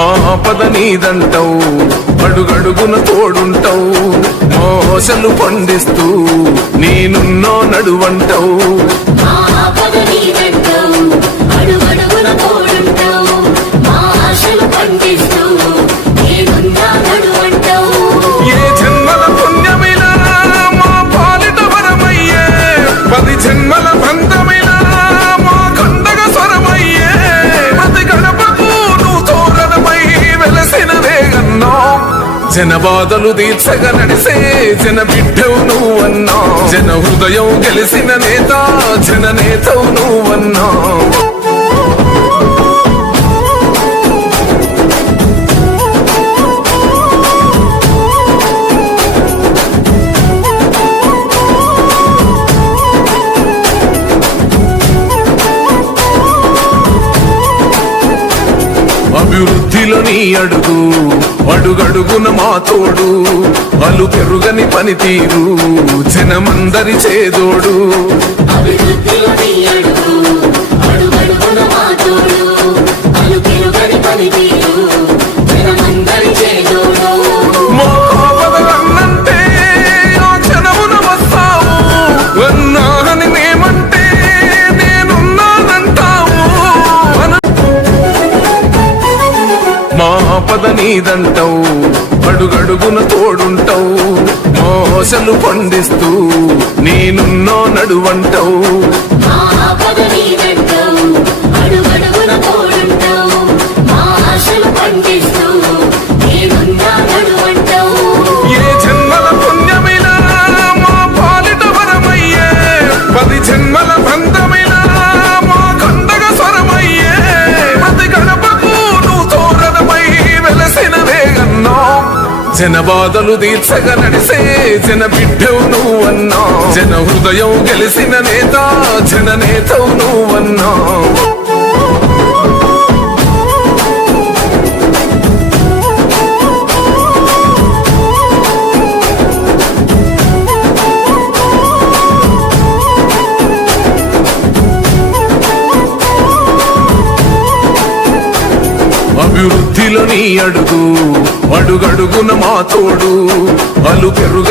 మా పద నీదంటావు, అడుగడుగున తోడుంటావు, మోసలు పండిస్తూ నేనున్నో నడువంటావు. ఏ జన్మల పుణ్యమిలా మా పాలిట వరమయ్యే, 10 జన్మల బంధమిలా మా కండగ స్వరమయ్యే, ప్రతి గడపకు నువ్వు తోరణమై వెలసిన వేగన్నా. జన బాధలు తీర్చగా నడిసే జన బిడ్డవు నువ్వన్నా, జన హృదయం గెలిసిన నేత జన నేతవు నువ్వన్నా. అభివృద్ధిలో నీ అడుగు, అడుగడుగున మా తోడు, అలు పెరుగని పనితీరు జనమందరి చేదోడు. మా ఆపదలన్నంటే ఆ జనమున వస్తావు, అన్నాని మేమంటే నేనున్నానంటావు. మా పద నీదంటావు, అడుగడుగున తోడుంటావు, మోసలు పండిస్తూ నేనున్నో నడువంటావు. ఏ జన్మల పుణ్యమిలా మా పాలిట వరమయ్యే, 10 జన్మల బంధమిలా మా కండగ స్వరమయ్యే, ప్రతి గడపకు నువ్వు తోరణమై వెలసిన వేగన్నా. జన బాధలు తీర్చగా నడిసే జన బిడ్డవు నువ్వన్నా, జన హృదయం గెలిసిన నేత జన నేతవు నువ్వన్నా. అభివృద్ధిలో నీ అడుగు, అడుగడుగున మా తోడు, అలు పెరుగ